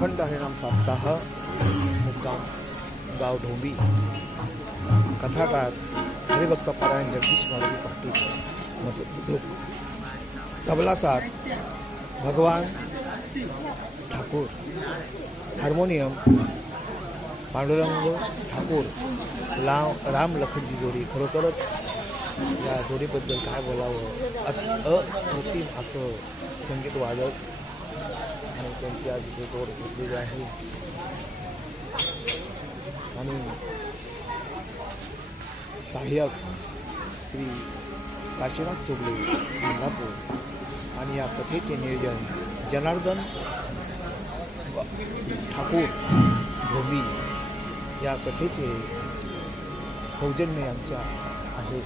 अखंड हरिनाम सप्ताह मुक्काम गाव ढोंबी। कथाकार हरिभक्त पारायण जगदीश मारुती पाटील मसद तबला साथ भगवान ठाकूर, हार्मोनियम पांडुरंग ठाकूर, राम लखनची जोडी। खरोखरच या जोडीबद्दल काय बोलावं, अप्रतिम असं संगीत वादक आणि त्यांची आज इथे जोड घेतलेली आहे। आणि सहाय्यक श्री काशीनाथ चोगले इंदापूर आणि या कथेचे नियोजन जनार्दन ठाकूर ढोंबी। या कथेचे सौजन्य यांच्या आहे।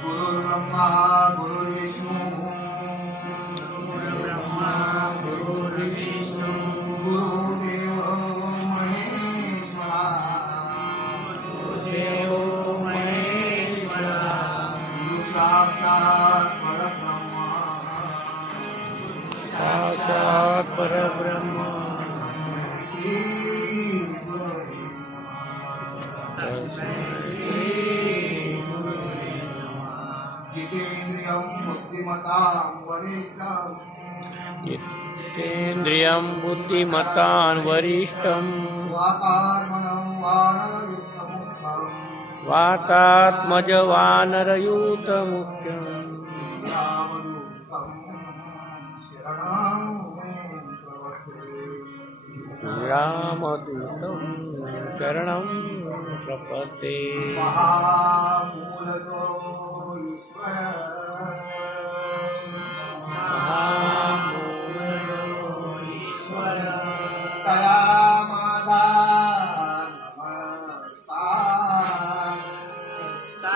गुरु ब्रह्मा गुरु विष्णु गुरुदेव महेश्वरा गुरु साक्षात् परब्रह्म जितेन्द्रियं बुद्धिमतां वरिष्ठं वातात्मज वानरयूतमुख्यं रामदूतं शरणं प्रपद्ये।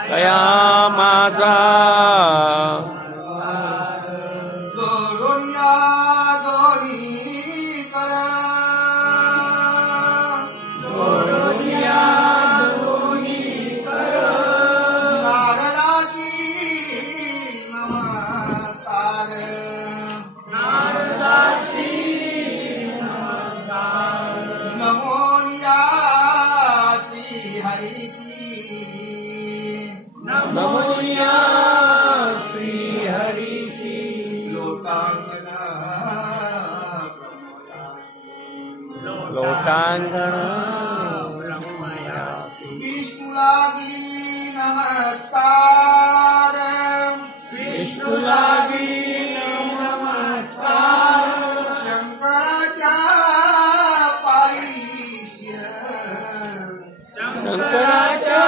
कया माझा नमोनिया श्री हरिसी लोटांगण विष्णुलागी नमस्कार विष्णुलागी नमस्कार शंकराच्या पायीस्य शंकराच्या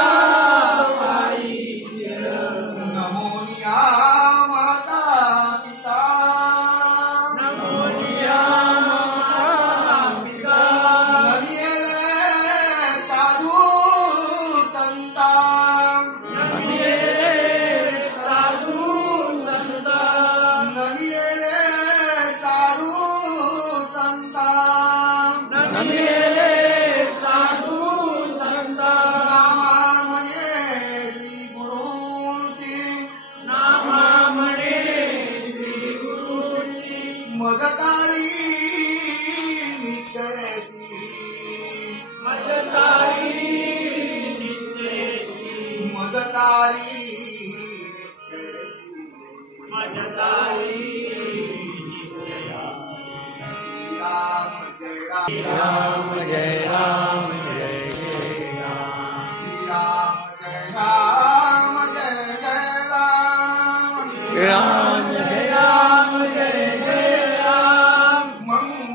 राम जय राम जय जय राम राम जय राम जय जय राम राम जय राम जय जय राम मंगल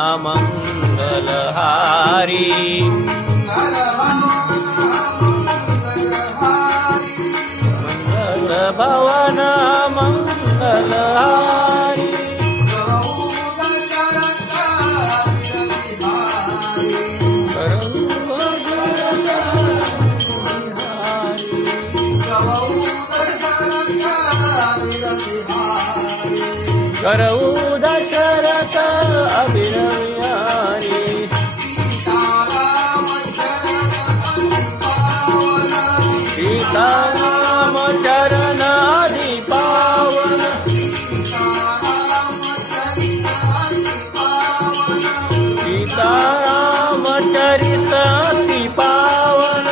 अमंगलहारी मंगल भवन मंगलहारी करऊ दशरथ अभिनयारी सीताराम चरण आदि पावन सीताराम चरित अति पावन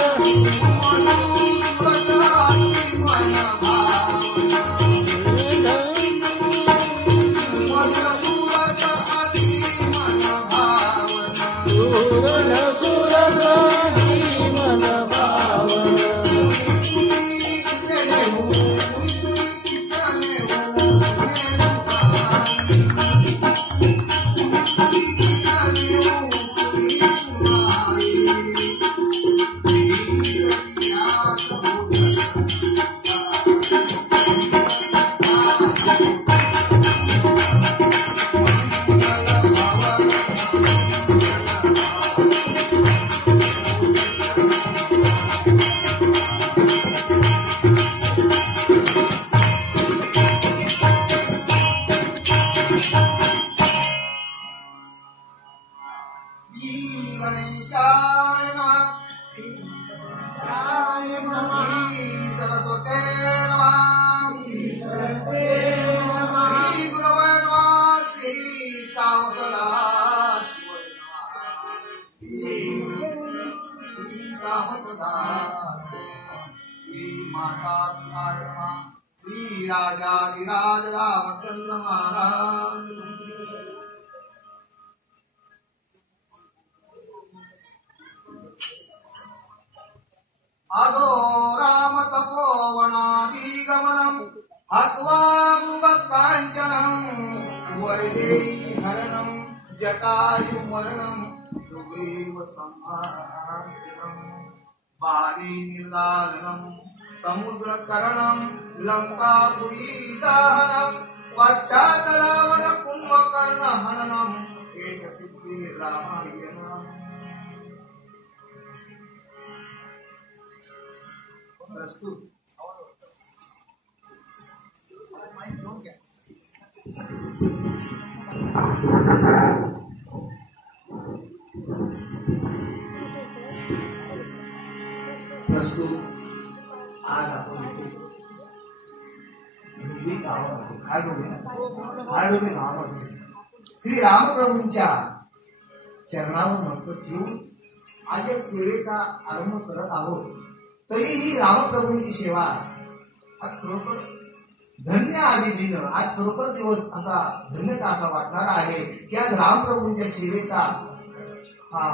राजाधिराज रामचंद्र महाराज अधो राम तपोवनादिगमनम् हत्वा मृगकाञ्चनम् वैदेही हरणम् जटायुमरणम् सुग्रीव संहारम् बाली निर्दालनम् समुद्रतरणम् लङ्कापुरीदहनम् पश्चात् रावण कुम्भकर्ण हननम् एक सिद्धि रामायणम् प्रस्तुत आज आपण खारडोबी गावामध्ये श्री रामप्रभूंच्या चरणावर मस्तक ठेवून आज या सेवेचा आरंभ करत आहोत. तरी ही रामप्रभूंची सेवा आज खरोखर धन्य आधी दिन, आज खरोखर दिवस असा धन्यता असा वाटणार आहे की आज रामप्रभूंच्या सेवेचा हा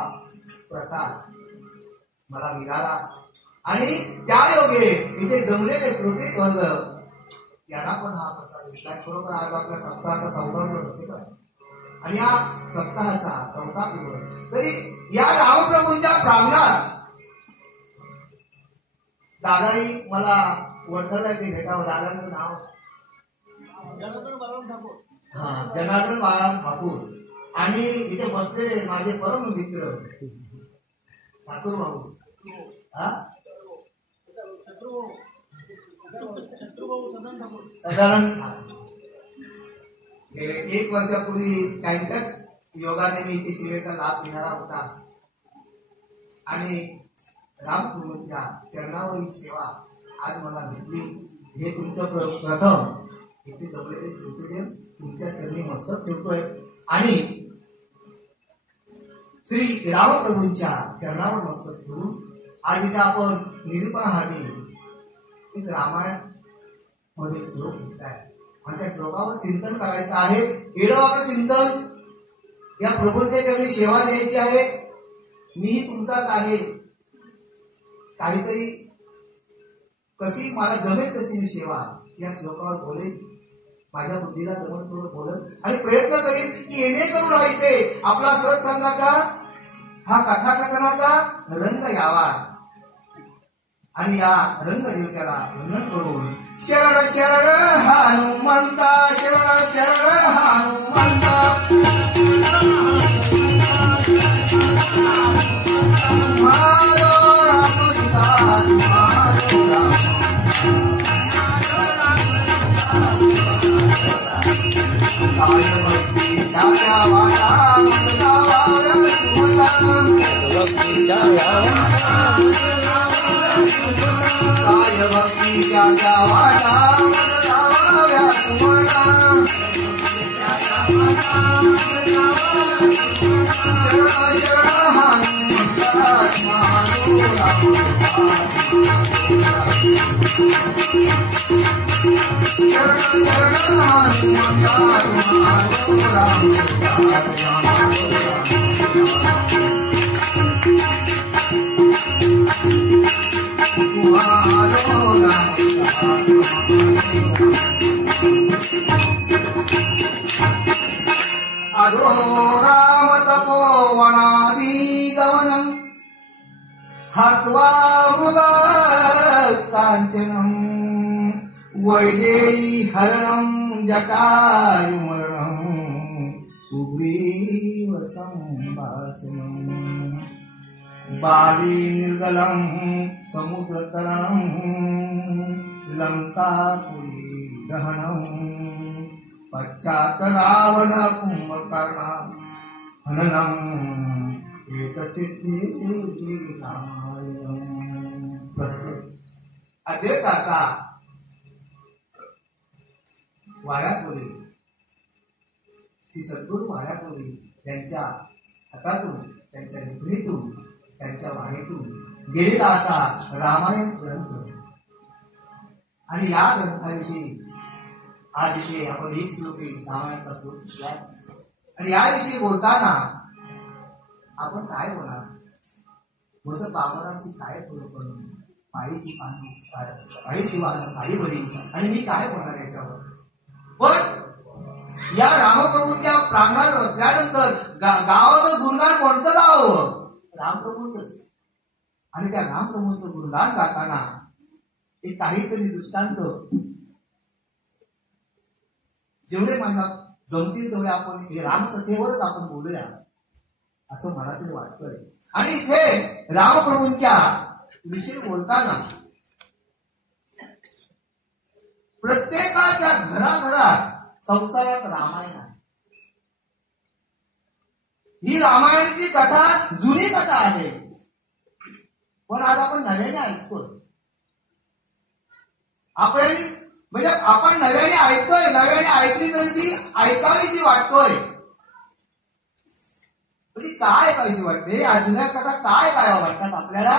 प्रसाद मला मिळाला आणि त्या योगे इथे जमलेले श्रोते वर्ग यांना पण हा प्रसाद भेटला. खरोखर आज आपल्या सप्ताहाचा 4वा दिवस असेल आणि या सप्ताहाचा 4था दिवस. तरी या रामप्रभूंच्या प्रांगणात दादाही मला वठला ते भेटावं. दादांचं नाव जनार्दन बाळाराम ठाकूर आणि इथे बसलेले माझे परम मित्र ठाकूर भाऊ साधारण 1 वर्षापूर्वी त्यांच्याच योगाने मी इथे सेवेचा लाभ मिळाला होता आणि रामप्रभूंच्या चरणावर ही सेवा आज मला भेटली. हे तुमचं प्रथम इथे जमलेले श्रोतेजन तुमच्या चरणी मस्तक ठेवतोय आणि श्री रामप्रभूंच्या चरणावर मस्तक ठेवून आज इथे आपण निरूपणासाठी एक रामायण मध्ये श्लोक घेत आहे आणि त्या श्लोकावर चिंतन करायचं आहे. वेळोवेळी चिंतन या प्रभूंच्या चरणी सेवा द्यायची आहे. मीही तुमचाच आहे. काहीतरी कशी मला जमेल तशी मी सेवा या श्लोकावर बोलेन. माझ्या बुद्धीला जमून थोडं बोलत आणि प्रयत्न करीन की येणेकरून राहायचे आपला सत्संगाचा हा कथाकथनाचा रंग यावा आणि या रंगदेवत्याला वंदन करून शरण शरण हनुमंता शरण शरण हनुमंता मारो रामदूता मारो राम काय भक्तीच्या वाटा मनावाया सुमता काय भक्तीच्या वाटा मनावाया सुमता शरण शरण हनुमंता मारो राम शरण शरण हनुमंता मारो राम अधो राम तपोवनादि गमनं हत्वा मृगाकाञ्चनं वैदेही हरणं जटायुमरणं सुग्रीव संभाषणं बाली निर्गलं समुद्रतरणं लंकापुरी दहनं पश्चात रावण कुंभकर्ण हननं एकसिद्धी प्रश्न अद्वैत असा वायापुरी श्री सद्गुरू वायापुरी त्यांच्या हातातून त्यांच्या लेखणीतून त्यांच्या वाणीतून गेलेला असा रामायण ग्रंथ आणि या ग्रंथाविषयी आज इथे आपण एक श्लोकी रामायणाचा श्लोक आणि याविषयी बोलताना आपण काय बोलणार माझं पामराची काय थोडं पाळीची पाणी पाळीची वाहन पाळी बरी आणि मी काय बोलणार याच्यावर पण या रामप्रभूच्या प्रांगणात असल्यानंतर गावाचं गुणगान कोणतं गावं रामप्रभूंच आणि त्या रामप्रभूंचं गुणगान गाताना एक काहीतरी दृष्टांत जेवढे माझ्या जमतील तेवढे आपण हे रामकथेवरच आपण बोलूया असं मला तरी वाटतंय आणि इथे रामप्रभूंच्या विषयी बोलताना प्रत्येकाच्या घराघरात संसारात रामायण आहे. ही रामायणाची कथा जुनी कथा आहे पण आज आपण नव्याने ऐकतोय म्हणजे आपण नव्याने ऐकतोय नव्याने ऐकली तरी ती ऐकावीशी वाटतोय ती काय ऐकावीशी वाटते या जुन्या कथा काय काय वाटतात आपल्याला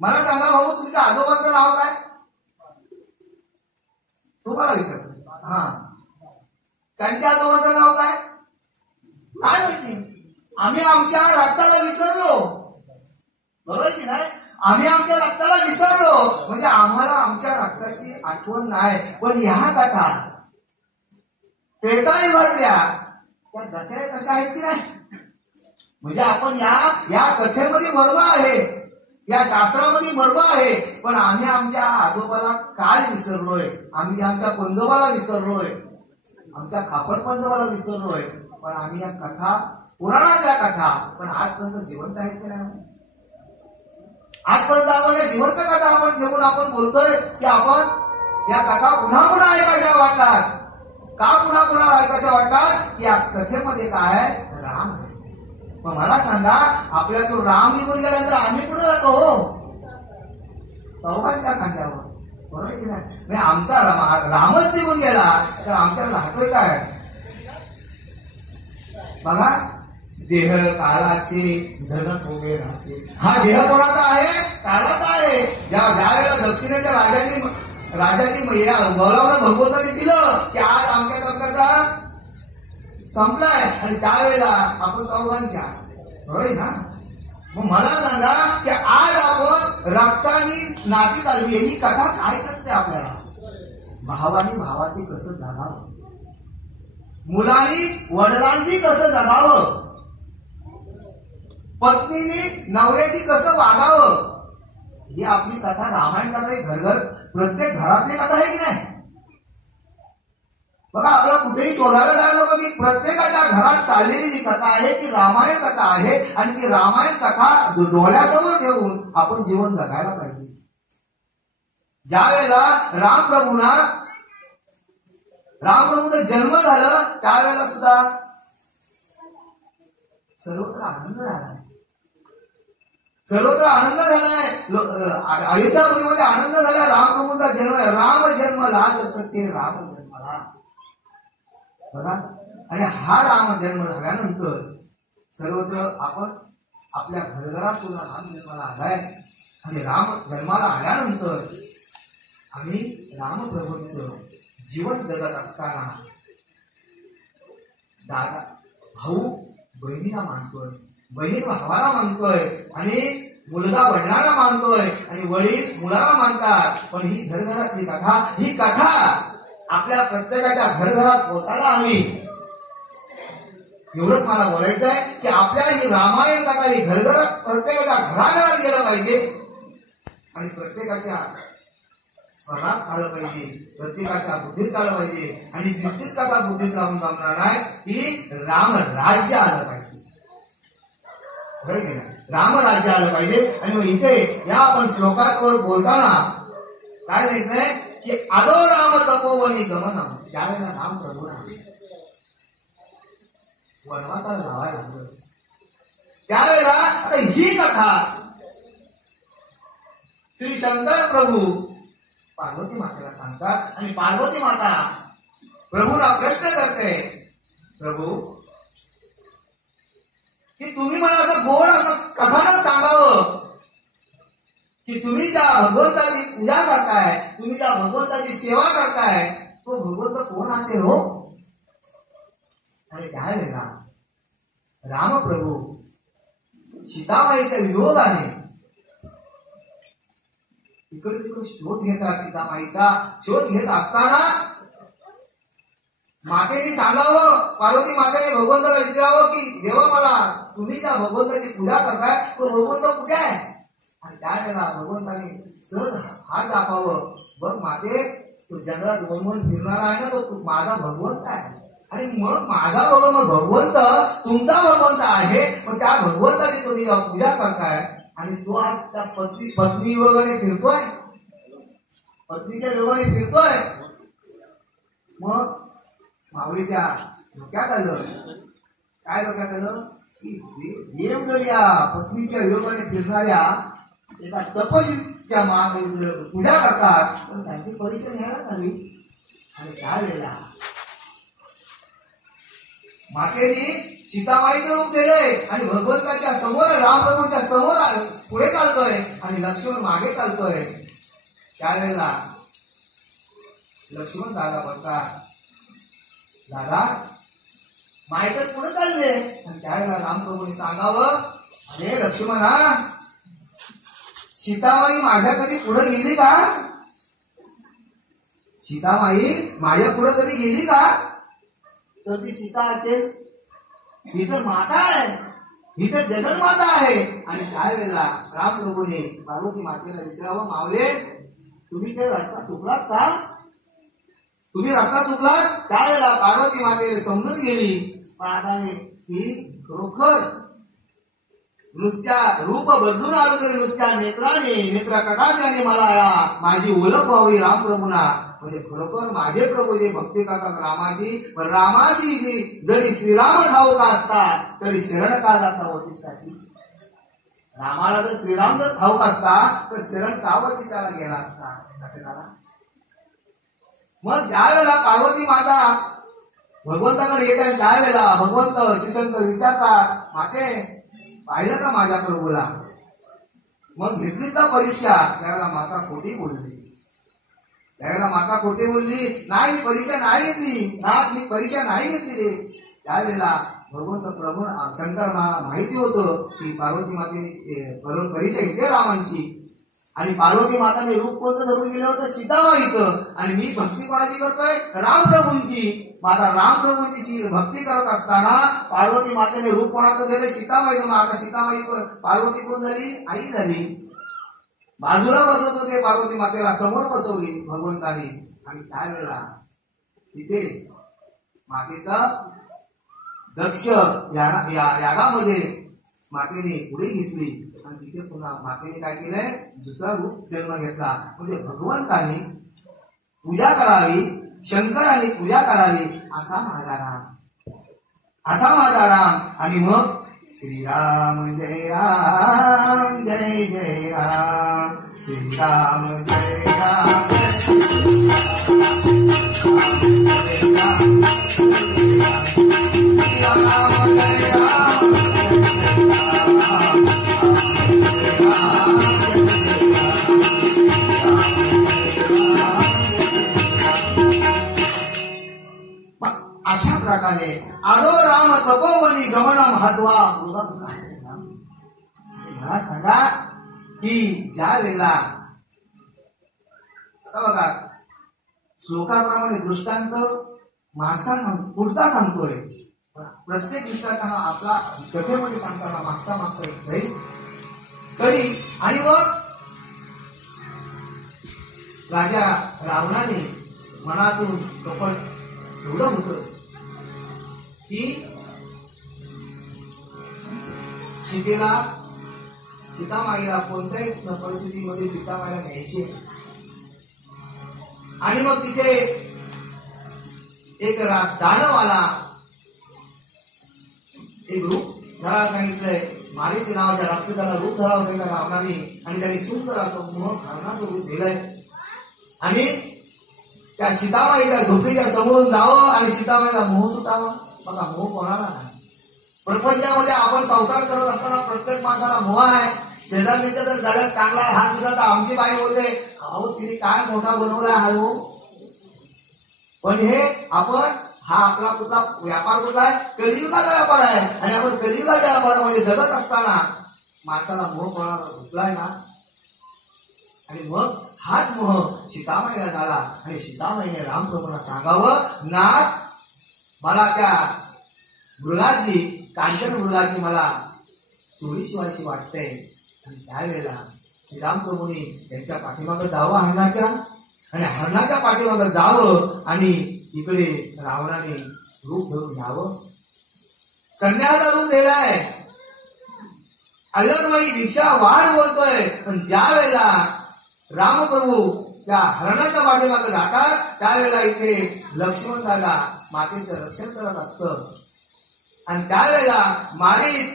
मला सांगा भाऊ तुमच्या आजोबांचं नाव काय तुम्हाला विचारतो हा त्यांच्या आजोबांचं नाव काय काय माहिती आम्ही आमच्या रक्ताला विसरलो बरोबर की नाही आम्ही आमच्या रक्ताला विसरलो म्हणजे आम्हाला आमच्या रक्ताची आठवण नाही पण ह्या कथा पेटाही भरल्या त्या जशा कशा आहेत की नाही म्हणजे आपण या कथेमध्ये मर्म आहे या शास्त्रामध्ये मर्म आहे पण आम्ही आमच्या आजोबाला काय विसरलोय आम्ही आमच्या पंजोबाला विसरलोय आमच्या खापट पंजोबाला विसरलोय पण आम्ही या कथा पुराणातल्या कथा पण आजपर्यंत जिवंत आहेत की नाही आजपर्यंत आपण या जिवंत कथा आपण घेऊन आपण बोलतोय की आपण या कथा पुन्हा पुन्हा ऐकायच्या वाटतात का पुन्हा पुन्हा ऐकायच्या वाटतात की या कथेमध्ये काय राम आहे पण मला सांगा आपल्या तो राम निघून गेल्यानंतर आम्ही कुठे जातो हो चौघांच्या खांद्यावर बरोबर की नाही आमचा रामच निघून गेला तर आमच्याला राहतोय काय बघा देह काळाचे धन कुबेराचे हा देह कोणाचा आहे काळाचा आहे ज्या वेळेला दक्षिणेच्या राजांनी बोलावणं भगवताने दिलं की आज आमच्या संपलाय आणि त्यावेळेला आपण चौघांच्या बरोबर ना मग मला सांगा की आज आपण रक्तानी नाती चालली ही कथा काय सांगते आपल्याला भावानी भावाशी कसं जगावं, मुलांनी वडिलांशी कसं जगावं, पत्नीने नवऱ्याशी कसं वागावं, ही आपली कथा रामायण कथा आहे. घर प्रत्येक घरातली कथा आहे की नाही? बघा, आपल्याला कुठेही शोधायला जायला नको की प्रत्येकाच्या घरात चाललेली जी कथा आहे ती रामायण कथा आहे. आणि ती रामायण कथा डोळ्यासमोर ठेवून आपण जीवन जगायला पाहिजे. ज्या वेळेला रामप्रभूचा जन्म झालं त्यावेळेला सुद्धा सर्वत्र आनंद झालाय, सर्वत्र आनंद झालाय. अयोध्यापुरीमध्ये आनंद झाला. रामप्रभूचा जन्म, राम जन्मला जसं की राम जन्मला. बघा, आणि हा राम जन्म झाल्यानंतर सर्वत्र आपण आपल्या घरघरात सुद्धा राम जन्माला आलाय. आणि राम जन्माला आल्यानंतर आम्ही रामप्रभूंचं जीवन जगत असताना दादा भाऊ बहिणीला मानतोय, बहीण भावाला मानतोय, आणि मुलगा वडिलांना मानतोय, आणि वडील मुलाला मानतात. पण ही घरघरातली कथा, ही कथा आपल्या प्रत्येकाच्या घरघरात पोचायला हवी. एवढंच मला बोलायचं आहे की आपल्या ही रामायण कथा ही घरघरात प्रत्येकाच्या घराघरात गेलं पाहिजे, आणि प्रत्येकाच्या स्मरणात आलं पाहिजे, प्रत्येकाच्या बुद्धीत आलं पाहिजे. आणि दृष्टीत कथा बुद्धीत राहून जमणार नाही की राम राज्य आलं पाहिजे, राम राज्य आलं पाहिजे. आणि मग इथे या आपण श्लोकावर बोलताना काय लिहिलंय की आदो राम तपोवनी गमन. ज्यावेळेला राम प्रभूंना वनवासाला जावायला लागलं त्यावेळेला आता ही कथा श्री शंकर प्रभू पार्वती मातेला सांगतात. आणि पार्वती माता प्रभूला प्रश्न करते, प्रभू की तुम्ही मला असं गोड असं कथानच सांगावं की तुम्ही ज्या भगवंताची पूजा करताय, तुम्ही ज्या भगवंताची सेवा करताय, तो भगवंत कोण असेल हो? आणि त्यावेळेला रामप्रभू सीतामाईच्या विरोधाने इकडे तिकडे शोध घेतात. सीतामाईचा शोध घेत असताना मातेने सांगावं, पार्वती मातेने भगवंताला विचारावं की देवा मला तुम्ही ज्या भगवंताची पूजा करताय तो भगवंत कुठे आहे? आणि त्यावेळेला भगवंताने सहज हात दाखवावं, बघ माते तो जंगलात वनवन फिरणारा आहे ना, तो माझा भगवंत आहे. आणि मग माझा भगवंत तुमचा भगवंत आहे, मग त्या भगवंताची तुम्ही पूजा करताय आणि तो आज त्या पत्नी वगैरे फिरतोय, पत्नीच्या योगाने फिरतोय. मग माऊलीच्या डोक्यात आलं, काय डोक्यात आलं की देव जर या पत्नीच्या योगाने फिरणाऱ्या एका तपस्वीच्या पूजा करतात पण त्यांची परीक्षा घ्यायला हवी. आणि त्यावेळेला मातेने सीतामाईचं रूप दिलंय आणि भगवंताच्या समोर रामप्रभूच्या समोर पुढे चालतोय आणि लक्ष्मण मागे चालतोय. त्यावेळेला लक्ष्मण दादा बोलतात, दादा माय तर पुढे चालले. आणि त्यावेळेला रामप्रभूने सांगावं, अरे लक्ष्मणा सीतामाई माझ्या कधी पुढे गेली का? सीतामाई माझ्या पुढे कधी गेली का? तर ती सीता असेल, ही तर माता आहे, ही तर जगन्माता आहे. आणि त्यावेळेला रामप्रभूने पार्वती मातेला विचारावं, मावले तुम्ही काही रस्ता चुकलात का? तुम्ही रस्ता चुकलात? त्यावेळेला पार्वती मातेने समजून गेली, पण आता ही खरोखर नुसत्या रूप बदलून आलो तरी नुसत्या नेत्र प्रकाशाने मला माझी ओळख व्हावी रामप्रभूंना. म्हणजे खरोखर माझे प्रभू जे भक्ती करतात रामाची, पण रामाची जी जरी श्रीराम ठाऊक असतात तरी शरण का जाता वशिष्ठाची. रामाला जर श्रीराम जर ठाऊक असता तर शरण का वशिष्ठाला गेला असता लक्षाला. मग ज्यावेळेला पार्वती माता भगवंताकडे येतात त्यावेळेला भगवंत श्रीशंकर विचारतात, माते पाहिलं का माझ्या प्रभूला? मग घेतलीच का परीक्षा? त्यावेळेला माता खोटी बोलली. त्यावेळेला माता खोटी बोलली, नाही मी परीक्षा नाही घेतली, मी परीक्षा नाही घेतली रे. त्यावेळेला भगवंत प्रभू शंकर माहिती होतं की पार्वती मातेने परीक्षा घेतली रामांची. आणि पार्वती माताने रूप कोणतं धरून गेलं होतं? सीतामाईचं. आणि मी भक्ती कोणाची करतोय? रामप्रभूंची. माझा रामप्रभूंची भक्ती करत असताना पार्वती मातेने रूप कोणाचं दिलं? सीतामाईचं. आता सीतामाई पार्वती कोण झाली? आई झाली. बाजूला बसवत होते पार्वती मातेला, समोर बसवली भगवंतानी. आणि त्यावेळेला तिथे मातेचा दक्ष यागामध्ये मातेने पुढे घेतली आणि तिथे पुन्हा मातेने काय केलंय? दुसरा रूप जन्म घेतला. म्हणजे भगवंतानी पूजा करावी, शंकराने पूजा करावी, असा माझा राम. आणि मग श्रीराम जय राम, जय जय राम, श्रीराम जय राम, अशा प्रकारे आदो राम तपोवनी गमनम हद्वा मला सांगा की ज्या वेळेला बघा श्लोकाप्रमाणे दृष्टांत मागचा पुढचा सांगतोय. प्रत्येक दृष्टांत हा आपला कथेमध्ये सांगताना मागचा जाईल तरी. आणि मग राजा रावणाने मनातून कपट एवढं होतं की सीतामाईला कोणत्याही परिस्थितीमध्ये सीतामाईला न्यायची. आणि मग तिथे एक दानवाला एक रूप धरायला सांगितलंय. मारीच नावाच्या राक्षसाला रूप धरावं सांगितलं रावणाने. आणि त्यांनी सुंदर असं मोहाचं रूप दिलंय. आणि त्या सीतामाईच्या झोपडीच्या समोरून जावं आणि सीतामाईला मोह सुटावा. बघा, मोह कोणाला नाही. प्रपंचामध्ये आपण संसार करत असताना प्रत्येक माणसाला मोह आहे. शेजारणीच्या जर गळ्यात चांगला हात दिला तर आमची बाई होते, अहो तिने काय मोठा बनवला हा हो. पण हे आपण हा आपला कुठला व्यापार कुठला आहे? कलियुगाचा व्यापार आहे. आणि आपण कलियुगाच्या व्यापारामध्ये जगत असताना माणसाला मोह कोणाला झोपलाय ना. आणि मग हाच मोह सीतामाईला झाला. आणि सीतामाईने रामप्रभूंना सांगावं, नाथ मला त्या मृगाची, कांचन मृगाची मला चोरी शिवायची वाटते. आणि त्यावेळेला श्रीरामप्रभूंनी त्यांच्या पाठीमागं जावं हरणाच्या, आणि हरणाच्या पाठीमागं जावं आणि इकडे रावणाने रूप धरून घ्यावं. संन्यासाचा रूप दिलाय. अलगबाई भिक्षा वाढ बोलतोय. पण ज्या वेळेला रामप्रभू त्या हरणाच्या पाठीमागं जातात त्यावेळेला इथे लक्ष्मण दादा मातेचं रक्षण करत असतं. आणि त्यावेळेला मारीत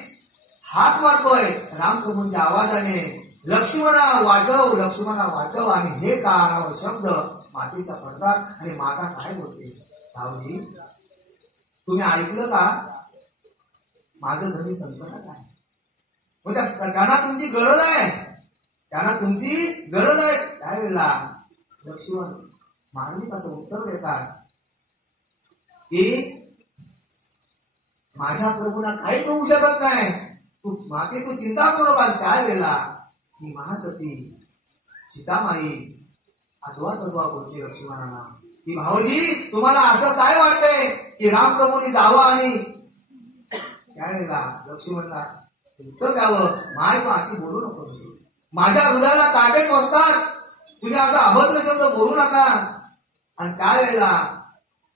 हात मारतोय रामप्रभूंच्या आवाजाने, लक्ष्मणा वाचव, लक्ष्मणा वाचव. आणि हे का शब्द मातेचा पडतात. आणि माता काय बोलते? भाऊजी तुम्ही ऐकलं का? माझं धनी संकटात आहे. मग त्या सगळ्यांना तुमची गरज आहे, त्यांना तुमची गरज आहे. त्यावेळेला लक्ष्मण मार्मिक असं उत्तर देतात की माझ्या प्रभूंना काहीच होऊ शकत नाही, तू चिंता करू नका. त्यावेळेला ही महासती सीतामाई अद्वा बोलते लक्ष्मणाला की भाऊजी तुम्हाला असं काय वाटतंय की रामप्रभूंनी जावं? आणि त्यावेळेला लक्ष्मणला उत्तर द्यावं, माय तू अशी बोलू नको, माझ्या हृदयाला काटे टोचतात, तुम्ही असा अभद्र शब्द बोलू नका. आणि त्यावेळेला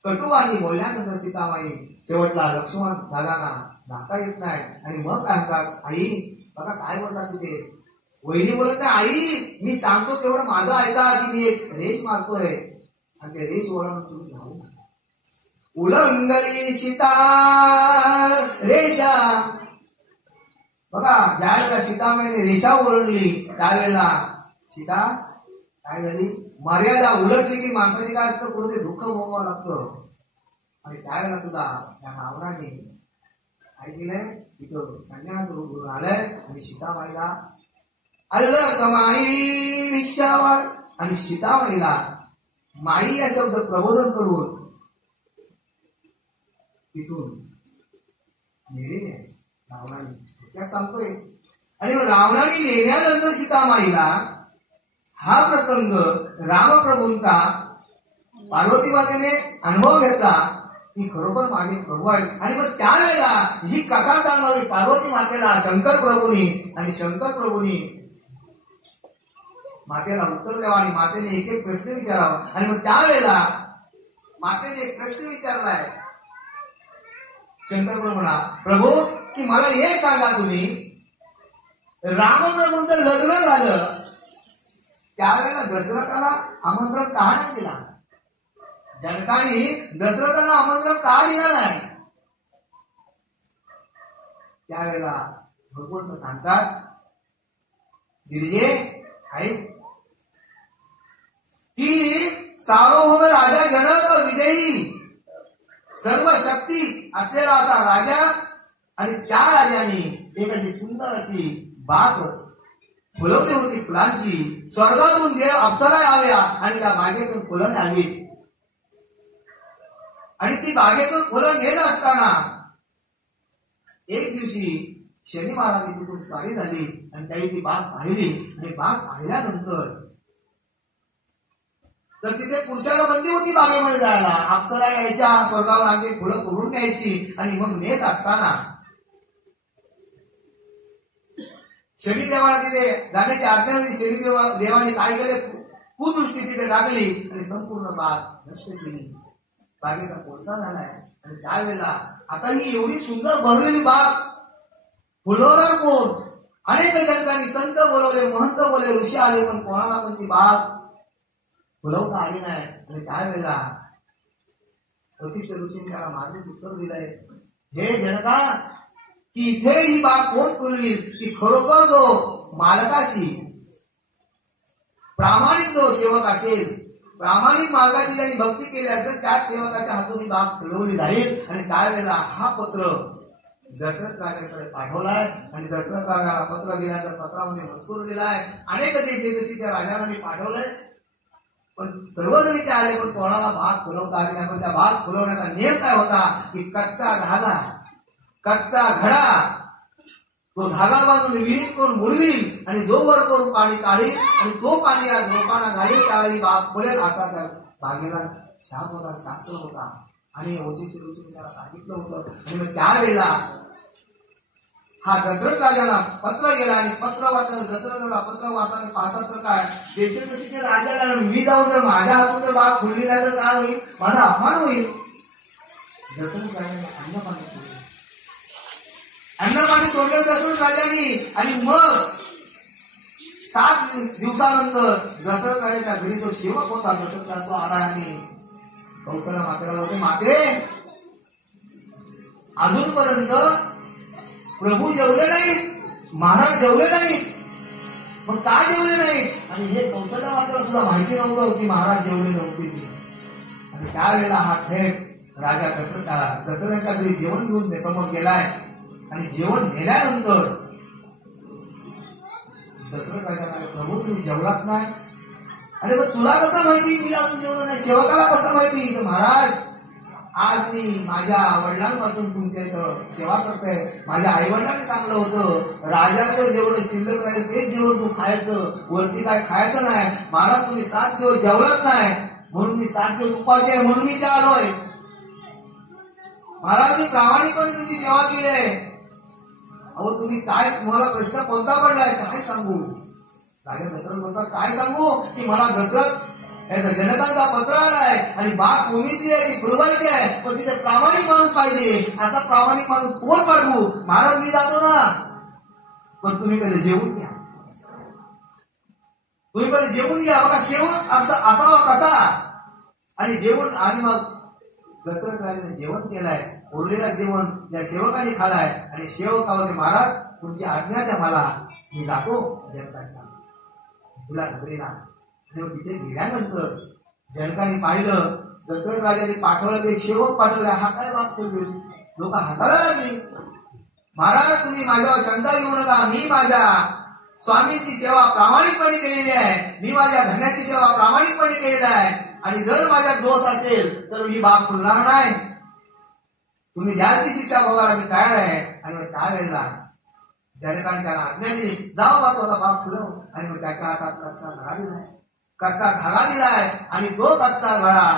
कटुवाणी बोलल्यानंतर सीतामाई शेवटला लक्ष्मण दादांना राहता येत नाही. आणि मग काय म्हणतात, आई बघा काय बोलतात तिथे. वहिनी बोलत नाही, आई मी सांगतो तेवढं माझं ऐका की मी एक रेष मारतोय. आणि ते रेष ओळखून तुम्ही जाऊ नका. उल्लंघली सीता रेषा. बघा ज्या वेळेला सीतामाईने रेषा ओळखली त्यावेळेला सीता काय झाली, मर्यादा उलटली की माणसाने काय असतं कुठे दुःख भोगावं लागतं. आणि त्यावेळेला सुद्धा त्या रावणाने काय केलंय, तिथं संन्यास रूप घेऊन आलंय आणि सीतामाईला अल्ल कमाई भिक्षावाळ. आणि सीतामाईला माई या शब्द प्रबोधन करून तिथून नेले रावणाने, त्या सांगतोय. आणि रावणाने नेल्यानंतर सीतामाईला हा प्रसंग रामप्रभूंचा पार्वती मातेने अनुभव घेतला की खरोखर माझे प्रभू आहेत. आणि मग त्यावेळेला ही कथा सांगावी पार्वती मातेला शंकर प्रभूंनी, आणि शंकर प्रभूंनी मातेला उत्तर द्यावं आणि मातेने एक एक प्रश्न विचारावा. आणि मग त्यावेळेला मातेने एक प्रश्न विचारलाय. शंकर प्रभू म्हणा, प्रभू की मला एक सांगा, तुम्ही रामप्रभूंचं लग्न झालं त्यावेळेला दशरथाला आमंत्रण का नाही दिला? जनकाने दशरथाला आमंत्रण का दिलं नाही? त्यावेळेला भगवंत सांगतात, गिरिजे ऐक की सार्वभौम राजा जनक विजयी सर्व शक्ती असलेला असा राजा, आणि त्या राजाने एक अशी सुंदर अशी बाग फुलवली होती फुलांची. स्वर्गातून देव अप्सरा याव्या आणि त्या बागेतून फुलं न्यावी. आणि ती बागेतून फुलं घेत असताना एक दिवशी शनी महाराज तिथून स्वारी झाली आणि त्यांनी ती बाग पाहिली. आणि बाग पाहिल्यानंतर तर तिथे पुरुषाला बंदी होती बागेमध्ये जायला. अप्सरा यायच्या, स्वर्गावर आणखी फुलं तोडून न्यायची आणि मग नेत असताना शनिदेवाला तिथे जाण्याची आज्ञा दिली. शनिदेवाने काय केले, कुदृष्टी तिथे टाकली आणि संपूर्ण बाग नष्ट केली. बागेचा कोळसा झालाय. आणि त्यावेळेला आता ही एवढी सुंदर भरलेली बाग फुलवणार कोण? अनेक जनकांनी संत बोलवले, महंत बोलले, ऋषी आले, पण कोणाला पण ती बाग फुलवता आली नाही. आणि त्यावेळेला वशिष्ठ ऋषीने त्याला मार्मिक उत्तर दिलंय, हे जनका की इथे ही बाग कोण फुलली की खरोखर जो मालकाशी प्रामाणिक जो सेवक असेल, प्रामाणिक मार्गाची ज्यांनी भक्ती केली असेल त्याच सेवकाच्या हातून ही बाग फुलवली जाईल. आणि त्यावेळेला हा पत्र दशरथ राजाकडे पाठवलाय. आणि दशरथ राजाला पत्र दिल्यानंतर पत्रामध्ये मजकूर दिलाय, अनेक देशविदेशीच्या राजांना मी पाठवलंय, पण सर्वजण इथे आले पण कोणाला बाग फुलवता आली नाही. पण त्या बाग फुलवण्याचा नियम काय होता की कच्चा धागा, कच्चा घडा, तो धागा बांधून विहिरीत करून बुडवील आणि जो वर करून पाणी काढील आणि तो पाणी या लोकांना घालील, त्यावेळी बाग फुलेल असा त्या बागेला शाप होता, शास्त्र होता. आणि वशिष्ठ ऋषीने त्याला सांगितलं होतं. आणि मग त्यावेळेला हा दशरथ राजाला पत्र गेला आणि पत्र वाचत दशरथाला पत्र वाचताना पाहतात तर काय, देशविदेशीच्या राजाला मी जाऊन जर माझ्या हातून जर बाग फुलली नाही तर काय होईल, माझा अपमान होईल. दशरथ राजाने अन्नपाणी सोडले, अन्नपाणी सोडलं दशरथ राजांनी. आणि मग 7 दिवसानंतर दशरथ राजाच्या घरी जो सेवक होता दशरथ तो आला आणि कौशल्या मातेला होते, माते अजूनपर्यंत प्रभू जेवले नाहीत, महाराज जेवले नाहीत, मग का जेवले नाहीत? आणि हे कौशल्या मातेला सुद्धा माहिती नव्हतं की महाराज जेवले नव्हते. आणि त्यावेळेला हा थेट राजा दशरथाच्या घरी जेवण घेऊन समोर गेलाय. आणि जेवण नेल्यानंतर दशरथ राजा, प्रभू तुम्ही जेवलात नाही? अरे मग तुला कसं माहिती मी अजून जेवलो नाही? सेवकाला कसं माहिती? तर महाराज आज मी माझ्या वडिलांपासून तुमच्या इथं सेवा करतोय. माझ्या आई वडिलांनी सांगलं होतं राजाचं जेवढं शिल्लक आहे तेच जेवण तू खायचं, वरती काय खायचं नाही. महाराज तुम्ही 7 दिवस जेवलात नाही म्हणून मी 7 दिवस उपाशी आहे म्हणून मी त्या आलोय. महाराज मी प्रामाणिकपणे तुमची सेवा केली आहे. अहो तुम्ही काय, तुम्हाला प्रश्न कोणता पडलाय, काय सांगू? राजा दशरथ बोलतात, काय सांगू की मला दशरथ जनकांचा पत्र आलाय आणि बाग भूमीची आहे ती फुलवायची आहे, पण तिथे प्रामाणिक माणूस पाहिजे. असा प्रामाणिक माणूस कोण पाठवू? महाराज मी जातो ना, पण तुम्ही पहिले जेवून घ्या, तुम्ही पहिले जेवून घ्या. बघा सेवक असावा कसा. आणि जेवण, आणि मग दशरथ राजाने जेवण केलंय, उरलेला जेवण या सेवकाने खालाय. आणि सेवक होते, महाराज तुमची आज्ञा द्या मला, मी जातो जनकाच्या तुला नगरीला. आणि तिथे गेल्यानंतर जनकाने पाहिलं, दशरथ राजाने पाठवलं ते सेवक पाठवले, हा काय बाब फुलवेल? लोक हसायला लागली. महाराज तुम्ही माझ्यावर शंका घेऊ नका, मी माझ्या स्वामीची सेवा प्रामाणिकपणे केलेली आहे, मी माझ्या धन्याची सेवा प्रामाणिकपणे केलेली आहे. आणि जर माझ्या दोष असेल तर ही बाब फुलणार नाही. तुम्ही द्याल ती शिक्षा भोगायला मी तयार आहे. आणि मग त्यावेळेला जनकाने त्याला आज्ञा दिली, जाऊ बा तो आता बाग फुलव. आणि मग त्याच्या हातात घडा दिलाय. कच्चा धागा दिलाय आणि तो कच्चा घडा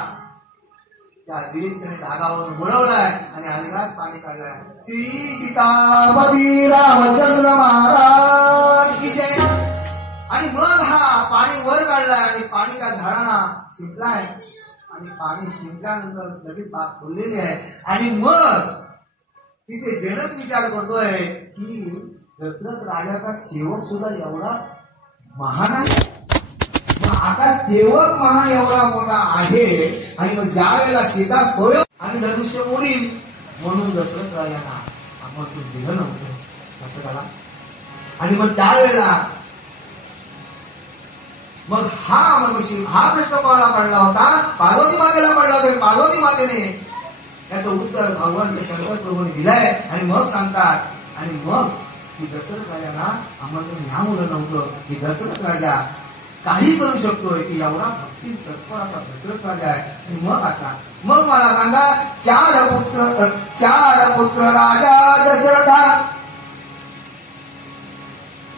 त्या विहिरीत त्याने धागावरून बुडवलाय आणि अलगाच पाणी काढलाय. श्री सीतापती रामचंद्र महाराज की जय. आणि मग हा पाणी वर काढलाय आणि पाणी त्या झाडांना शिंपलाय आणि पाणी शिंपल्यानंतर लगेच बाग खोललेली आहे. आणि मग तिथे जनक विचार करतोय की दशरथ राजाचा सेवक सुद्धा एवढा महान आहे. आता सेवक महान एवढा मोठा आहे आणि मग ज्या वेळेला सीता सोय आणि धनुष्य मोडील म्हणून दशरथ राजांना आमंत्रण दिलं नव्हतं लक्षात आला. आणि मग त्यावेळेला मग हा प्रश्न कोणाला पडला होता? पार्वती मातेला पडला होता. पार्वती मातेने याचं उत्तर भगवान शंकर प्रभूने दिलंय. आणि मग सांगतात आणि मग की दशरथ राजांना आमंत्रण यामुळं नव्हतं की दशरथ राजा काही करू शकतोय की एवढा भक्ती तत्पर असा दशरथ राजा आहे. आणि मग असा मग मला सांगा चार पुत्र राजा दशरथा.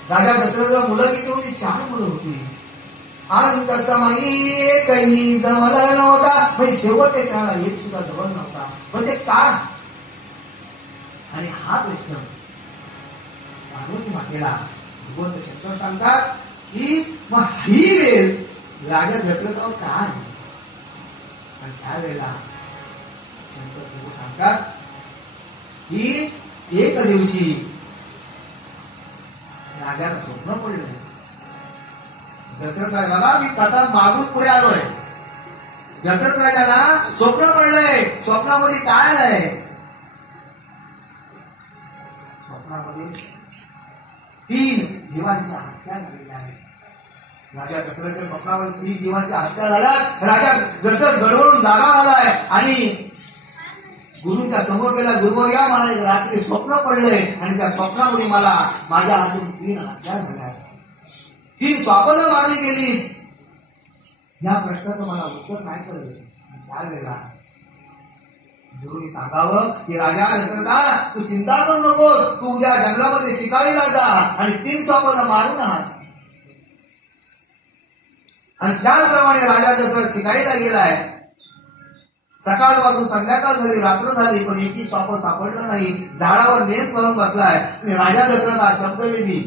राजा दशरथ मुलं किती होती? 4 मुलं होती. अंत समयी एकही जमलं नव्हता. म्हणजे शेवटच्या क्षणाला एक सुद्धा जवळ नव्हता. पण ते का? आणि हा प्रश्न पार्वती मातेला भगवंत शंकर सांगतात की मग ही वेळ राजा दशरथावर काय? आणि त्यावेळेला शंकर प्रभू सांगतात की एक दिवशी राजाला स्वप्न पडलं. दशरथ राजाला मी कथा मागून पुढे आलोय. दशरथ राजाला स्वप्न पडलंय. स्वप्नामध्ये काय आलंय? स्वप्नामध्ये 3 जीवांच्या हत्या झालेल्या आहेत. राजा दशरथच्या स्वप्नामध्ये 3 जीवांच्या हत्या झाल्या. राजा दशरथ गडबडून जागा झालाय आणि गुरुच्या समोर गेला. गुरुवर्या मला रात्री स्वप्न पडलंय आणि त्या स्वप्नामध्ये मला माझ्या हातून 3 हत्या झाल्या. 3 स्वापनं मारली गेली. या प्रश्नाचं मला उत्तर नाही कळलं. त्यावेळेला गुरुनी सांगावं की राजा दशरथा तू चिंता करू नकोस. तू उद्या जंगलामध्ये शिकारीला जा आणि 3 स्वापनं मारून आण. आणि त्याचप्रमाणे राजा दशरथ शिकारीला गेलाय. सकाळपासून संध्याकाळ झाली, रात्र झाली, पण एकही स्वाप सापडलं नाही. झाडावर नेम करून बसलाय. आणि राजा दशरथ हा शब्दविधी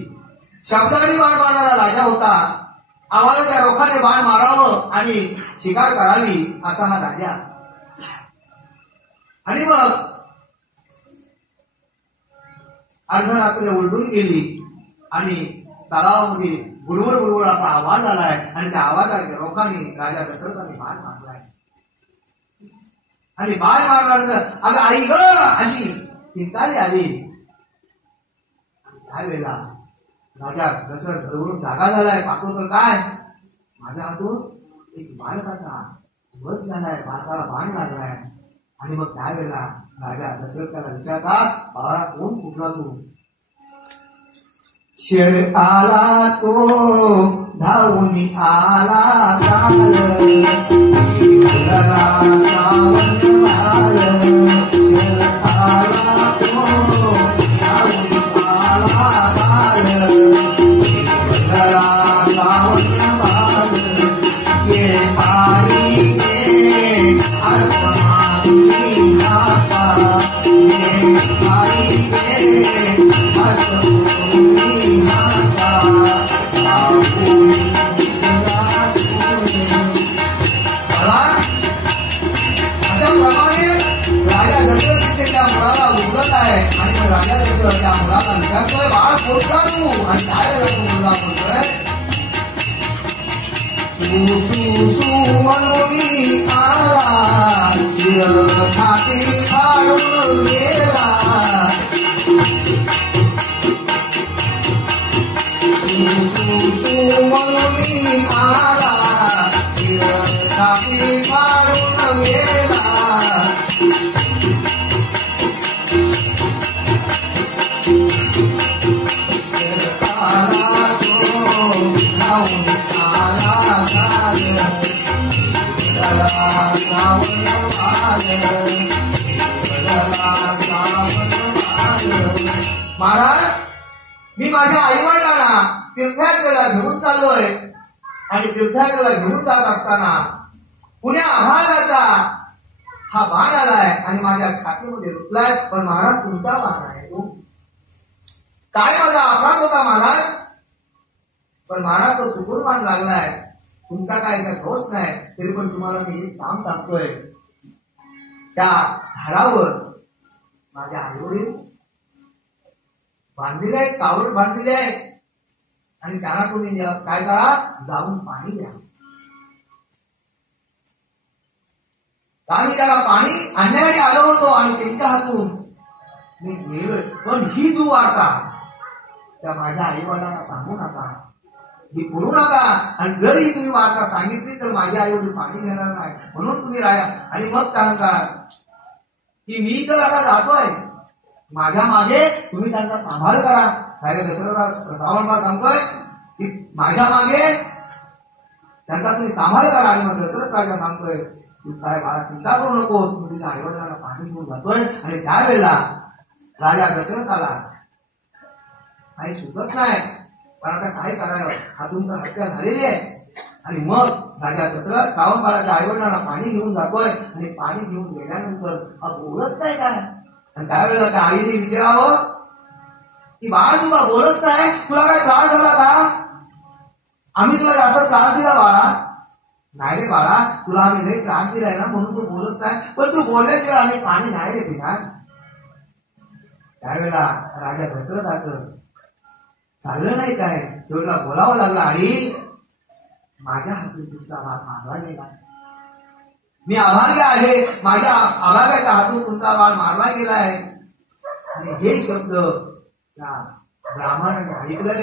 शब्दाने बाण मारणारा राजा होता. आवाजाच्या रोखाने बाण मारावं आणि शिकार करावी असा हा राजा. आणि मग अर्धरात्र उलटून गेली आणि तलावामध्ये बुडबुड बुडबुड असा आवाज आलाय. आणि त्या आवाजाच्या रोखाने राजा दशरथाने बाण मारलाय. आणि बाण मारल्यानंतर अगं आई ग अशी पिंताळी आली. त्यावेळेला राजा दशरथ गडबडून जागा झालाय. पाहतो तर काय माझ्या हातून एक बालकाचा वध झालाय. बालकाला बाण लागलाय. आणि मग त्यावेळेला राजा दशरथ त्याला विचारतात बाळा कोण कुठला तू? शेर आला तो धावून आला काल सावन आल. शेर आला तो धावून आला काल सावन आल. ये पारी के राजा दशरथच्या मुलाला विचारतोय बाळ कोणता तू? आणि काय वेळेला तू मुलगा बोलतोय तू म्हणून आला चिर छाती फाडून गेला. तू म्हणून आला चिर छाती फाडून गेला. महाराज मी माझ्या आईवडिलांना तीर्थयात्रेला घेऊन चाललोय आणि तीर्थयात्रेला घेऊन जात असताना पुण्या आभाराचा हा बाण आलाय आणि माझ्या छातीमध्ये रुतलाय. पण महाराज तुमचा बाण आहे तो. काय माझा अपराध होता महाराज? पण महाराज तो चुकून बाण लागलाय. तुमचा काय याचा दोष नाही. तरी पण तुम्हाला मी एक काम सांगतोय. त्या झाडावर माझ्या आईवडील बांधलेले आहेत, कावड बांधलेले आहेत. आणि त्यांना तुम्ही काय करा, जाऊन पाणी द्या. आम्ही त्याला पाणी आणण्यासाठी आलो होतो आणि त्यांच्या हातून मी गेलोय. पण ही दुवार्ता त्या माझ्या आई वडिलांना सांगू नका, ही बोलू नका. आणि जर ही तुम्ही वार्ता सांगितली तर माझे आई वडील पाणी घेणार नाही. म्हणून तुम्ही राहा. आणि मग सांगतात की मी तर आता जातोय, माझ्या मागे तुम्ही त्यांचा सांभाळ करा. राजा दशरथ रावण सांगतोय की माझ्या मागे त्यांचा तुम्ही सांभाळ करा. आणि मग दशरथ राजा सांगतोय तू काय बाळा चिंता करू नकोस, तू तुझ्या आई वडिलांना पाणी घेऊन जातोय. आणि त्यावेळेला राजा दशरथाला काही सुचत नाही. पण आता काय करावं, हातून तर हत्या झालेली आहे. आणि मग राजा दशरथ श्रावणबाळाच्या आई वडिलांना पाणी घेऊन जातोय. आणि पाणी घेऊन गेल्यानंतर हा बोलत नाही काय. आणि त्यावेळेला त्या आईने विचारावं की बाळा तुला बोलत नाही, तुला काय त्रास झाला का? आम्ही तुला जास्त त्रास दिला बाळा? नाही रे बाळा, तुला आम्ही लई त्रास दिलाय ना म्हणून तू बोलत नाही. पण तू बोलल्याशिवाय आम्ही पाणी नाही रे पिणार. त्यावेळेला राजा दशरथाचं चाललं नाही काय, शेवटला बोलावं लागलं. आणि माझ्या हातून तुमचा भाग मारला गेला. मी अभाग्य आहे, माझ्या अभाग्याच्या हातून तुमचा भाग मारला गेलाय. आणि हे शब्द त्या ब्राह्मणाने ऐकले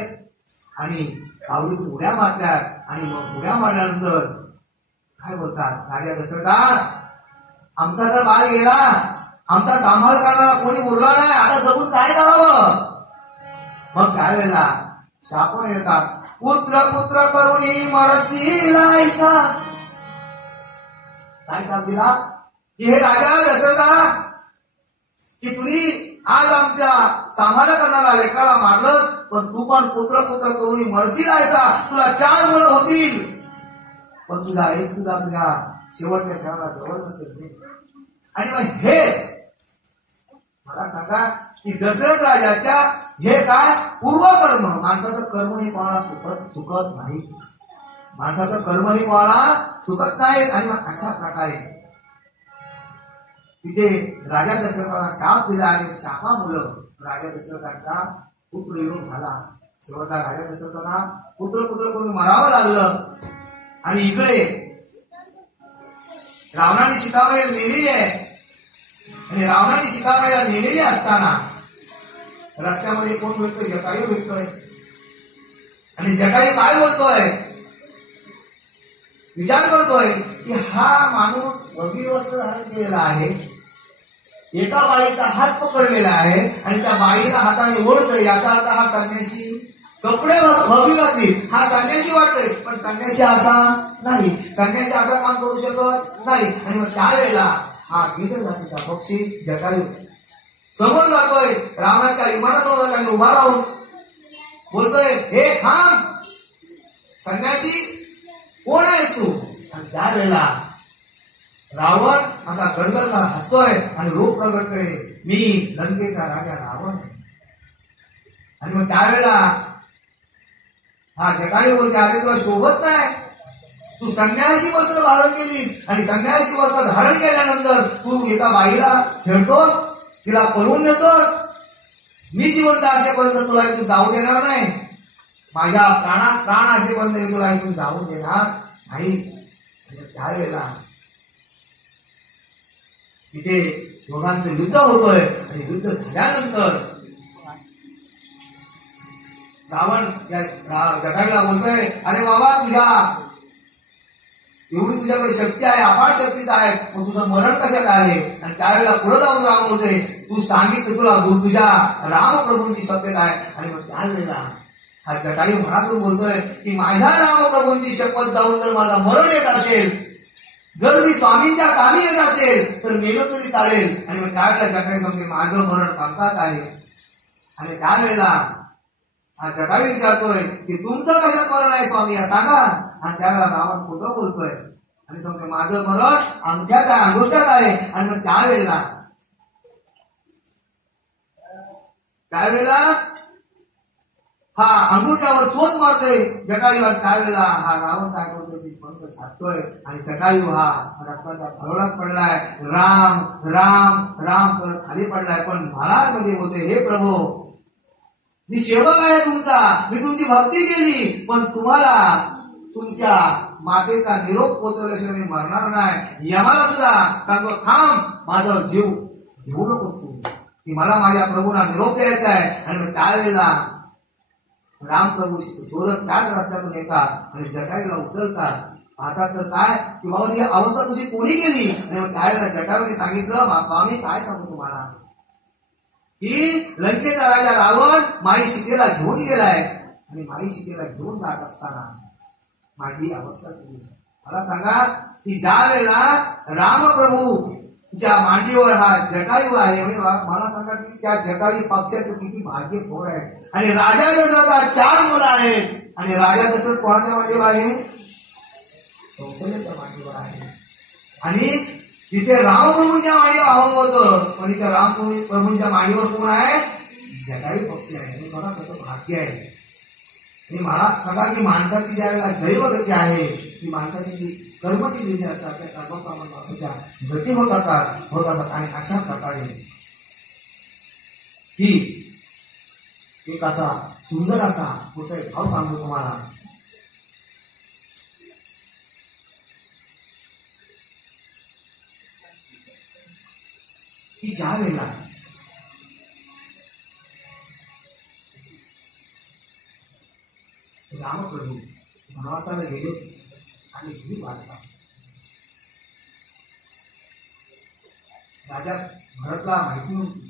आणि आवडीतून उड्या मारल्या. आणि मग उड्या मारल्यानंतर काय बोलतात, राजा दशरथा आमचा तर बाळ गेला, आमचा सांभाळ करणारा कोणी उरला नाही, आता जगून काय करावं? मग त्यावेळेला शापून येतात, पुत्र पुत्र करुणी मरशीला. काय शाप दिला की हे राजा दशरथा की तुम्ही आज आमच्या सांभाळ करणारा लेकाला मारलं, पण तू पण पुत्र पुत्र करुणी मरशील आहेसा. तुला 4 मुलं होतील, पण तुझा एक सुद्धा तुझ्या शेवटच्या क्षणाला जवळ नसेल. आणि मग हेच मला सांगा की दशरथ राजाच्या हे काय पूर्वकर्म, माणसाचं कर्म हे कोणाला चुकत नाही. माणसाचं कर्म हे कोणाला चुकत नाही. आणि मग अशा प्रकारे तिथे राजा दशरथाला शाप दिला. आणि शापामुळं राजा दशरथाचा पुत्रयोग झाला. शेवटला राजा दशरथाला पुत्र पुत्र करून मारावं लागलं. आणि इकडे रावणाने शिकावयाला नेलेली आहे. आणि रावणाने शिकावयाला नेलेली असताना रस्त्यामध्ये कोण भेटतोय, जटायू भेटतोय. आणि जटायू काय बोलतोय, विचार करतोय की हा माणूस भगवी वस्त्र धारण केलेला आहे, एका बाईचा हात पकडलेला आहे आणि त्या बाईला हाताने ओढतोय. याचा अर्थ हा संन्यासी, कपडे भगवी घातली, हा संन्यासी वाटतोय. पण संन्यासी असा नाही, संन्यासी असा काम करू शकत नाही. आणि मग त्यावेळेला हा गिध जातीचा पक्षी जटायू समोर जातोय, रावणाच्या विमानासमोर त्यांनी उभा राहून बोलतोय, हे थांब संन्यासी, कोण आहेस तू? आणि त्यावेळेला रावण असा गणगणला हसतोय आणि रूप प्रगटतोय, मी लंकेचा राजा रावण आहे. आणि मग त्यावेळेला हा जटायू बोलते, अरे तुला शोभत नाही, तू संन्यासी वस्त्र धारण केलीस आणि संन्यासी वस्त्र धारण केल्यानंतर तू एका बाईला छेडतोस, तिला पळवून नेतोस. मी जिवंत असेपर्यंत तुला इथून जाऊ देणार नाही, माझ्या प्राणात प्राण असेपर्यंत मी तुला इथून जाऊ देणार नाही. त्यावेळेला तिथे दोघांचं युद्ध होतोय. आणि युद्ध झाल्यानंतर रावण या जटायूला बोलतोय, अरे बाबा तुझ्या एवढी तुझ्याकडे शक्ती आहे, अपार शक्तीच आहे, मग तुझं मरण कशात आहे? आणि त्यावेळेला पुढे जाऊन राम बोलतोय, तू सांगितलं तुला तुझ्या रामप्रभूंची शपथ आहे. आणि मग त्यावेळेला हा जटायू मनातून बोलतोय की माझ्या रामप्रभूंची शपथ जाऊन जर माझा मरण येत असेल, जर मी स्वामींच्या कामी येत असेल तर मेलो तरी चालेल. आणि मग त्यावेळेला जटायू सांगते, माझं मरण पंथात आहे. आणि त्यावेळेला हा जटायू विचारतोय की तुमचं कशात मरण आहे स्वामी, सांगा. आणि त्यावेळेला रावण खोटं बोलतोय आणि सांगतोय माझं मरण अंगठ्यात आहे, अंगुष्ठात आहे. आणि मग त्यावेळेला हा अंगुठावर चोच मारतोय जटायू. आणि त्यावेळेला हा रावण काय करतोय त्याची पंख छाटतोय आणि जटायू हा रक्ताचा भरवडात पडलाय. राम राम राम करत खाली पडलाय. पण महाराज मध्ये होते हे प्रभू मी सेवक आहे तुमचा, मी तुमची भक्ती केली, पण तुम्हाला तुमच्या मातेचा निरोप पोचवल्याशिवाय मी मरणार नाही. यमाला सुद्धा सांगतो थांब, माझा जीव घेऊ नकोस तू, की मला माझ्या प्रभूंना निरोप द्यायचा आहे. आणि मग त्यावेळेला रामप्रभू शोधत त्याच रस्त्यातून येतात आणि जटायूला उचलतात. आता तर काय की बाबा ती अवस्था तुझी कोणी केली. आणि मग त्यावेळेला जटायूने सांगितलं स्वामी काय सांगू तुम्हाला की लंकेचा राजा रावण माई सीतेला घेऊन गेलाय आणि माई सीतेला घेऊन जात असताना माझी अवस्था केली. मला सांगा की ज्या वेळेला रामप्रभूच्या मांडीवर हा जटायू आहे, मला सांगा की त्या जटायू पक्षाचं किती भाग्य थोर आहे. आणि राजा दशरथाला 4 मुलं आहेत आणि राजा दशरथ कोणाच्या मांडीवर आहे? कौशल्याच्या मांडीवर आहे. आणि तिथे रामप्रभूंच्या मांडीवर हवं होतं, पण इथे रामप्रभूंच्या मांडीवर कोण आहे? जटायू पक्षी आहे. आणि बघा कसं भाग्य आहे. आणि मला सांगा की माणसाची ज्या वेळेला दैवगती आहे ती माणसाची जी कर्मची दिली असतात त्या कर्माप्रमाणे माणसाच्या गती होत जातात. आणि अशा प्रकारे ही एक असा सुंदर असा पुढचा एक भाव सांगतो तुम्हाला. की ज्या वेळेला रामप्रभू वनवासाला गेले आणि ही वार्ता राजा भरतला माहिती नव्हती.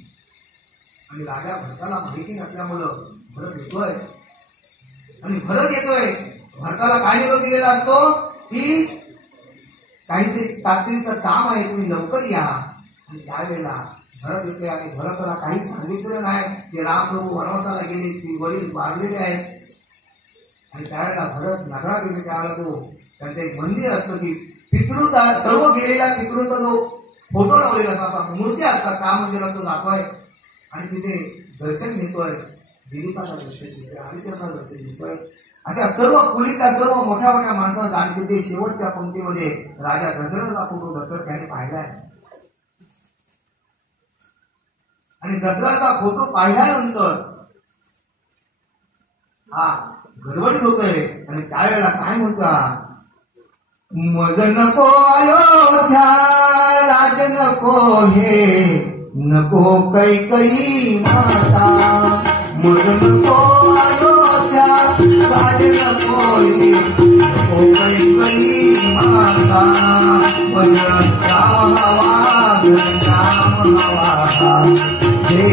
आणि राजा भरताला माहिती नसल्यामुळं भरत येतोय भरताला काय निरोप दिलेला असतो की काहीतरी तातडीचं काम आहे, तुम्ही लवकर या. आणि त्यावेळेला भरत येतोय आणि भरताला काही सांगितलेलं नाही की रामप्रभू वनवासाला गेले, ती वडील वारलेले आहेत. आणि त्यावेळेला भरत नगरात गेले त्यावेळेला तो त्यांचं एक मंदिर असतं की पितृचा सर्व गेलेल्या पितृचा जो फोटो लावलेला असतात, मूर्ती असतात, त्या मंदिरात तो जातोय आणि तिथे दर्शन घेतोय. दिलीपाचं दर्शन घेतोय, हरिचंद्राचं दर्शन घेतोय. अशा सर्व कुलीच्या सर्व मोठ्या मोठ्या माणसांना आणि तिथे शेवटच्या पंक्तीमध्ये राजा दशरथचा फोटो दशरथ याने पाहिलाय. आणि दशरथचा फोटो पाहिल्यानंतर हा गडबडीत होतोय. आणि त्यावेळेला काय म्हणता, मज नको अयोध्या राज नको हे नको कैकई माता. मज नको अयोध्या राज नको हे नको कैकई माता. मज राम हवा श्याम हवा हे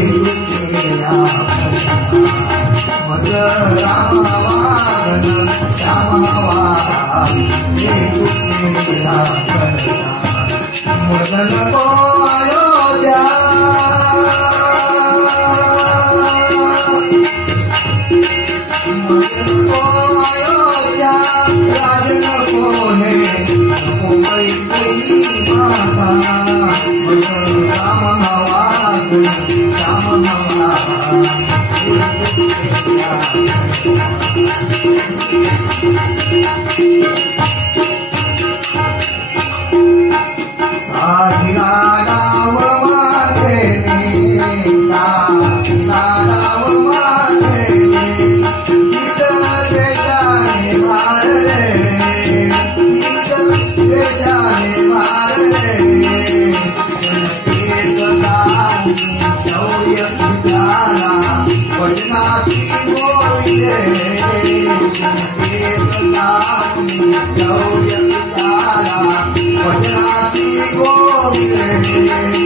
मज राम हवा श्याम हवा मज नको अयोध्या मज नको अयोध्या राज नको हे नको कैकई माता. मज राम हवा श्याम हवा साधिला डाव मातेने, साधिला डाव मातेने, गीत देशाने मारले, गीत देशाने मारले. जनतेत जाऊन शौर्य पिताला वचनाची गोविले. जनतेत जाऊन शौर्य पिताला वचनाची गोविले.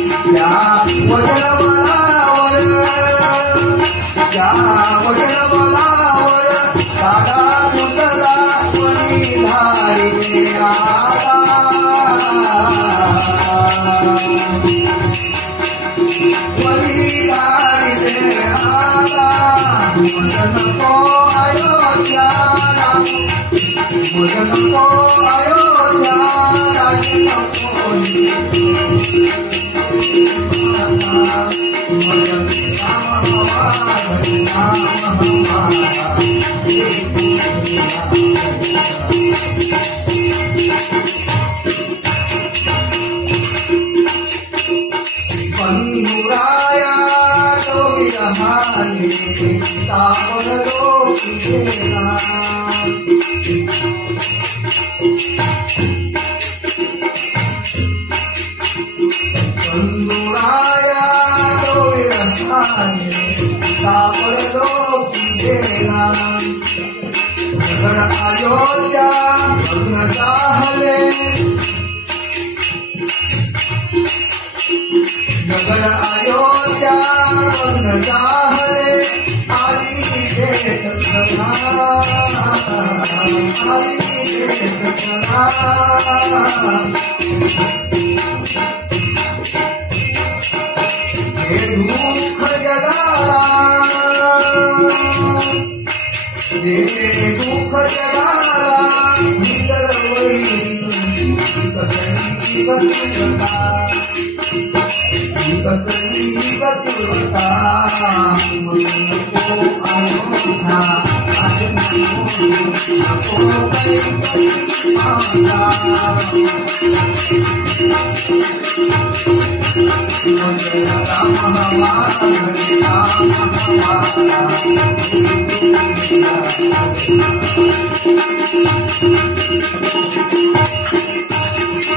कसली गतिवता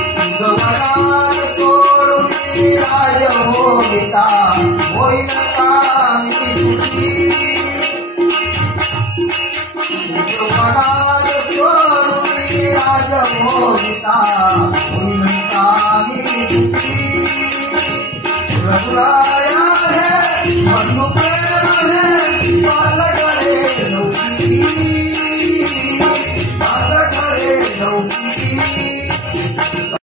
गवरान सोरुनी राज होता होईन कामी सुखी गवरान सोरुनी राज होता होईन कामी सुखी रघुरा